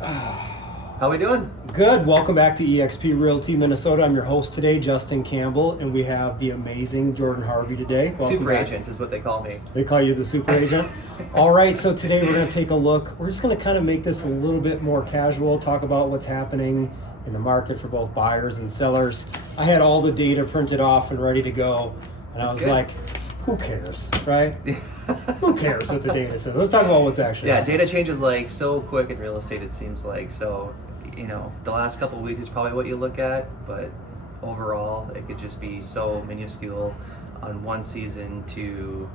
How we doing? Good. Welcome back to eXp Realty Minnesota. I'm your host today, Justin Campbell, and we have the amazing Jordan Harvey today. Welcome Super back. agent is what they call me. They call you the super agent? All right, so today we're going to take a look. We're just going to kind of make this a little bit more casual, talk about what's happening in the market for both buyers and sellers. I had all the data printed off and ready to go, and That's I was good. like, who cares, right? Who cares what the data says? Let's talk about what's actually happening. Data changes like so quick in real estate, it seems like. So, the last couple of weeks is probably what you look at, but overall, it could just be so minuscule on one season to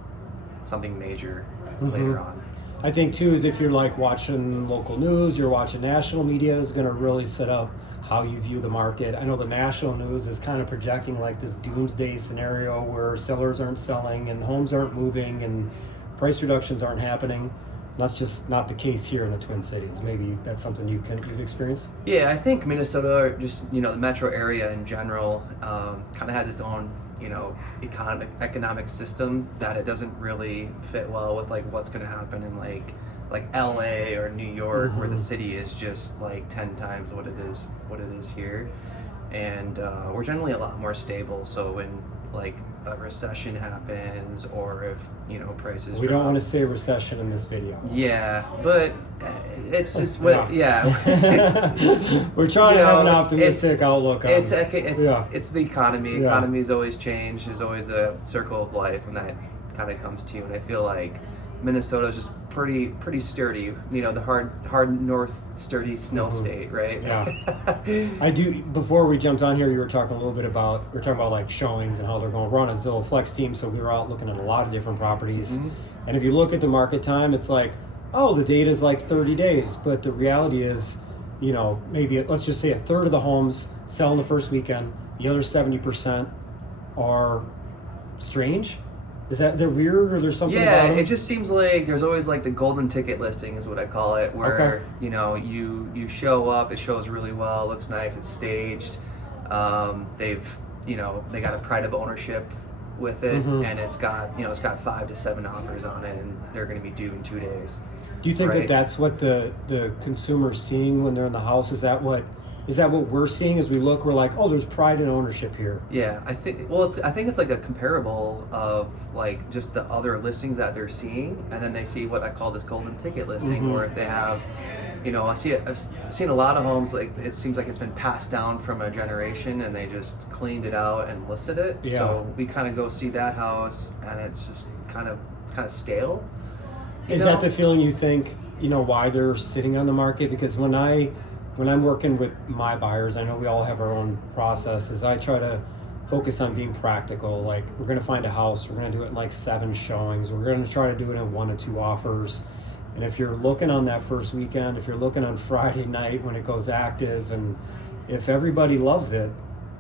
something major later on. I think too is if you're like watching local news, you're watching national media is going to really set up how you view the market. I know the national news is kind of projecting like this doomsday scenario where sellers aren't selling and homes aren't moving and price reductions aren't happening. That's just not the case here in the Twin Cities. Maybe that's something you've experienced. Yeah, I think Minnesota, or just the metro area in general, kind of has its own economic system that it doesn't really fit well with like what's going to happen in like LA or New York, where the city is just like 10 times what it is here, and we're generally a lot more stable. So when like a recession happens, or if prices We drop, don't want to say recession in this video. yeah, but it's just what We're trying to have an optimistic outlook on it's the economy. Yeah. Economies always change. There's always a circle of life when that kind of comes to you. And I feel like Minnesota is just pretty sturdy. The hard north sturdy snow state, right? Yeah. I do. Before we jumped on here, we're talking about like showings and how they're going. We're on a Zillow Flex team, so we were out looking at a lot of different properties. And if you look at the market time, it's like, oh, the data is like 30 days, but the reality is, maybe let's just say a third of the homes sell in the first weekend. The other 70% are strange. Is that they're weird, or there's something about Yeah, them? it just seems like there's always like the golden ticket listing is what I call it, where you show up, it shows really well, looks nice, it's staged. They got a pride of ownership with it, and it's got 5 to 7 offers on it, and they're going to be due in 2 days. Do you think right? that's what the consumer's seeing when they're in the house? Is that what we're seeing as we look? We're like, oh, there's pride in ownership here. Yeah, I think it's like a comparable of like just the other listings that they're seeing, and then they see what I call this golden ticket listing, where if they have, I've seen a lot of homes, like it seems like it's been passed down from a generation, and they just cleaned it out and listed it. Yeah. So we kind of go see that house, and it's just kind of stale. Is that the feeling you think? Why they're sitting on the market? Because when I'm working with my buyers, I know we all have our own processes. I try to focus on being practical. Like, we're going to find a house, we're going to do it in like 7 showings. We're going to try to do it in 1 to 2 offers. And if you're looking on that first weekend, if you're looking on Friday night when it goes active, and if everybody loves it,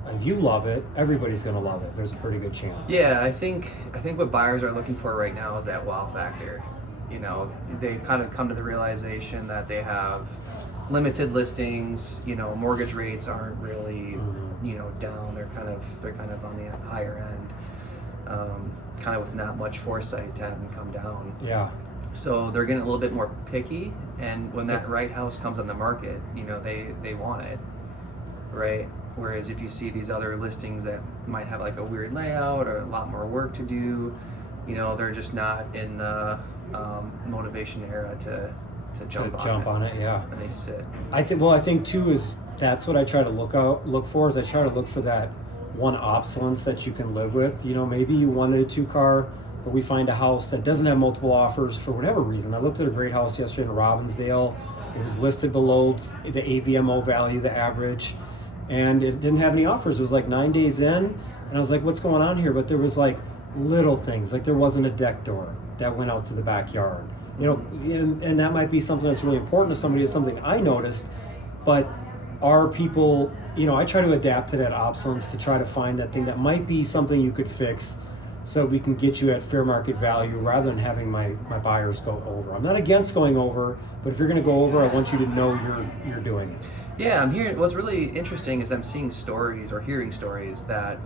and you love it, everybody's going to love it. There's a pretty good chance. Yeah, I think what buyers are looking for right now is that wow factor. They kind of come to the realization that they have limited listings. Mortgage rates aren't really down. They're kind of on the higher end, kind of with not much foresight to have them come down. Yeah. So they're getting a little bit more picky, and when that right house comes on the market, they want it, right? Whereas if you see these other listings that might have like a weird layout or a lot more work to do, they're just not in the motivation era to jump on it. Yeah. And they sit. I think too is that's what I try to look for. Is I try to look for that one obsolescence that you can live with. Maybe you wanted a 2-car, but we find a house that doesn't have multiple offers for whatever reason. I looked at a great house yesterday in Robbinsdale. It was listed below the AVMO value, the average, and it didn't have any offers. It was like 9 days in, and I was like, what's going on here? But there was like little things, like there wasn't a deck door that went out to the backyard. And that might be something that's really important to somebody. It's something I noticed, but are people, I try to adapt to that obsolescence to try to find that thing that might be something you could fix so we can get you at fair market value rather than having my buyers go over. I'm not against going over, but if you're going to go over, I want you to know you're doing it. Yeah, I'm hearing, what's really interesting is I'm seeing stories or hearing stories that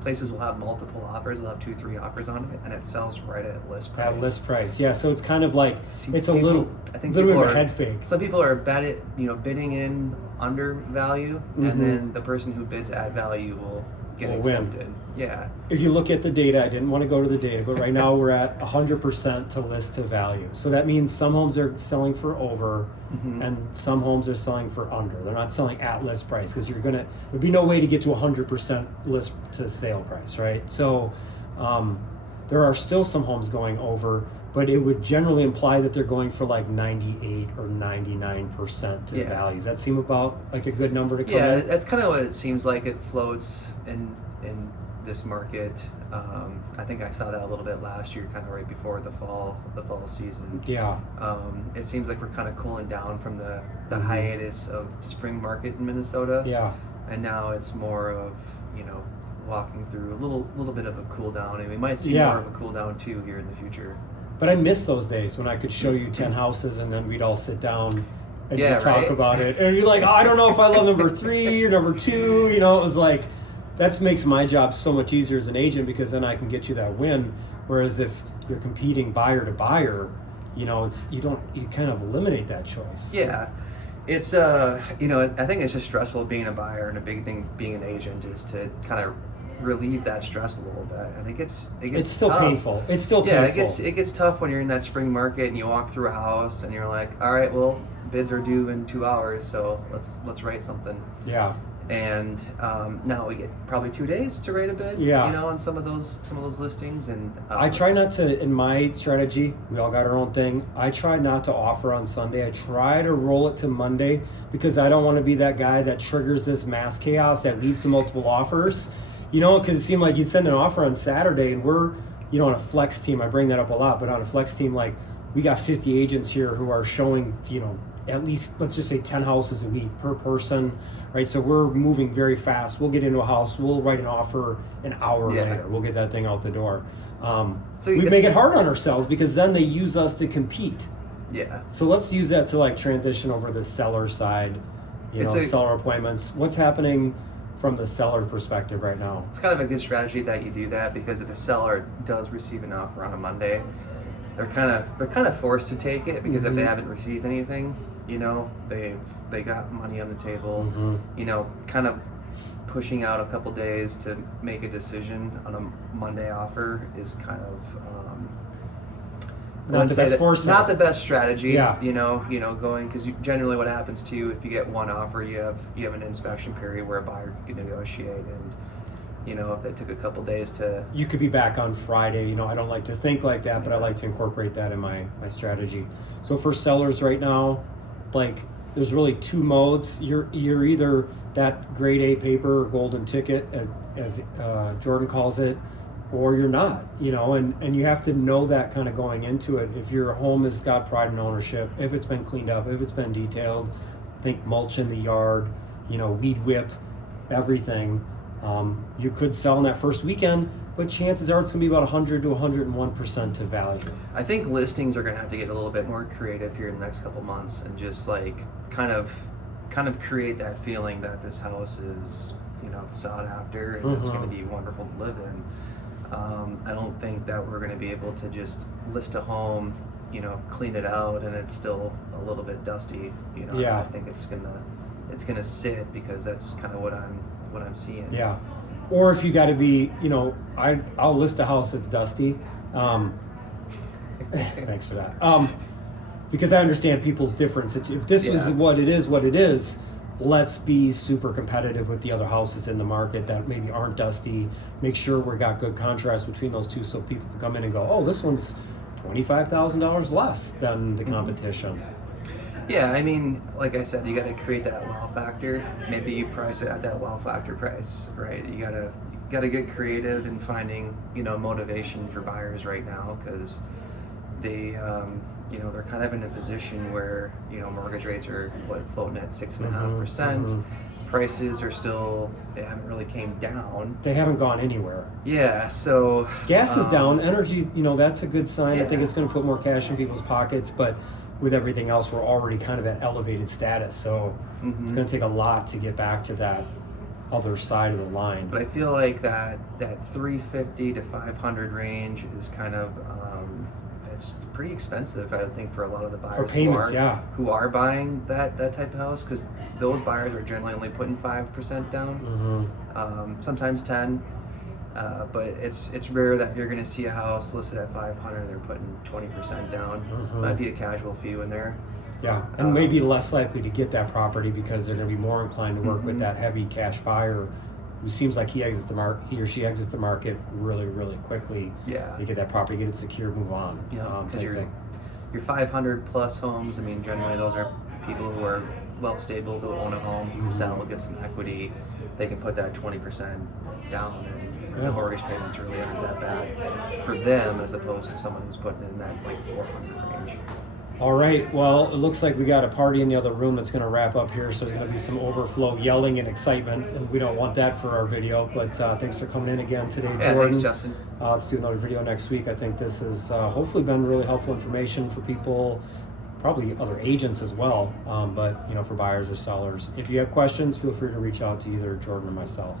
places will have multiple offers. They'll have 2, 3 offers on it, and it sells right at list price. At list price, yeah. So it's kind of like See, it's a people- little, I think little bit people of a are- head fake. Some people are bad at bidding in under value, Mhm. and then the person who bids at value will get Will win. accepted. Yeah. If you look at the data, I didn't want to go to the data, but right now we're at 100% to list to value. So that means some homes are selling for over, Mhm. and some homes are selling for under. They're not selling at list price because there'd be no way to get to 100% list to sale price, right? So there are still some homes going over, but it would generally imply that they're going for like 98 or 99% to Yeah. value. Does that seem about like a good number to come Yeah, in? that's kind of what it seems like. It floats in this market. I think I saw that a little bit last year, kind of right before the fall season. Yeah. It seems like we're kind of cooling down from the Mhm. hiatus of spring market in Minnesota. Yeah. And now it's more of walking through a little bit of a cool down, and we might see Yeah. more of a cool down too here in the future. But I miss those days when I could show you 10 houses and then we'd all sit down and Yeah, we'd talk right? about it. And you're like, oh, I don't know if I love number 3 or number 2. It was like, that makes my job so much easier as an agent because then I can get you that win. Whereas if you're competing buyer to buyer, you kind of eliminate that choice. Yeah, it's I think it's just stressful being a buyer, and a big thing being an agent is to kind of relieve that stress a little bit. I think it gets It's still tough. painful. It's still Yeah, painful. it gets tough when you're in that spring market and you walk through a house and you're like, all right, well, bids are due in 2 hours, so let's write something. Yeah. And now we get probably 2 days to rate a bid. Yeah. On some of those listings, and I try not to, in my strategy, we all got our own thing. I try not to offer on Sunday. I try to roll it to Monday because I don't want to be that guy that triggers this mass chaos that leads to multiple offers. Because it seemed like you send an offer on Saturday and we're, on a flex team. I bring that up a lot, but on a flex team, like we got 50 agents here who are showing, at least, let's just say 10 houses a week per person, right? So we're moving very fast. We'll get into a house, we'll write an offer an hour Yeah. later. We'll get that thing out the door. So We it's- make it hard on ourselves because then they use us to compete. yeah. So let's use that to like transition over to the seller side, seller appointments. What's happening from the seller perspective right now? It's kind of a good strategy that you do that, because if a seller does receive an offer on a Monday, they're kind of forced to take it, because if they Mhm. haven't received anything, they got money on the table. Mhm. Kind of pushing out a couple days to make a decision on a Monday offer is kind of I Not wouldn't the say best that- foresight. not the best strategy. Yeah. Going, because generally what happens too, if you get one offer, you have an inspection period where a buyer can negotiate, and if they took a couple days to. You could be back on Friday. I don't like to think like that, but I like to incorporate that in my strategy. So for sellers right now, like there's really 2 modes. You're either that grade A paper or golden ticket, as Jordan calls it, or you're not, and you have to know that kind of going into it. If your home has got pride in ownership, if it's been cleaned up, if it's been detailed, think mulch in the yard, weed whip, everything. You could sell in that first weekend, but chances are it's going to be about 100 to 101% to value. I think listings are going to have to get a little bit more creative here in the next couple months, and just like kind of create that feeling that this house is sought after, and it's going to be wonderful to live in. I don't think that we're going to be able to just list a home, clean it out, and it's still a little bit dusty. Yeah. I think it's gonna sit, because that's kind of what I'm seeing. Yeah. Or if you got to be, I'll list a house that's dusty. Thanks for that. Because I understand people's difference. If this was Yeah. what it is, let's be super competitive with the other houses in the market that maybe aren't dusty. Make sure we got good contrast between those two, so people can come in and go, oh, this one's $25,000 less than the competition. Yeah, I mean, like I said, you got to create that wow factor. Maybe you price it at that wow factor price, right? You gotta get creative in finding motivation for buyers right now, because they they're kind of in a position where mortgage rates are floating at 6.5%. Prices are still, they haven't really came down. They haven't gone anywhere. Yeah, so Gas is down. Energy, that's a good sign. I think Yeah. it's going to put more cash in people's pockets, but with everything else, we're already kind of at elevated status. So it's going to take a lot to get back to that other side of the line. But I feel like that 350 to 500 range is kind of it's pretty expensive, I think, for a lot of the buyers For payments, who are buying that type of house, because those buyers are generally only putting 5% down, sometimes 10. But it's rare that you're going to see a house listed at 500 they're putting 20% down. Might be a casual few in there. Yeah, and maybe less likely to get that property because they're going to be more inclined to work with that heavy cash buyer who seems like he or she exits the market really, really quickly. Yeah. They get that property, get it secured, move on. Yeah, because your 500 plus homes, I mean, generally those are people who are well stable, to own a home, who can sell, get some equity. They can put that 20% down, and the mortgage payments really aren't that bad for them, as opposed to someone who's putting in that like 400 range. All right, well, it looks like we got a party in the other room that's going to wrap up here, so there's going to be some overflow yelling and excitement, and we don't want that for our video, but thanks for coming in again today, Jordan. Thanks, Justin. Let's do another video next week. I think this has hopefully been really helpful information for people, probably other agents as well, but for buyers or sellers. If you have questions, feel free to reach out to either Jordan or myself.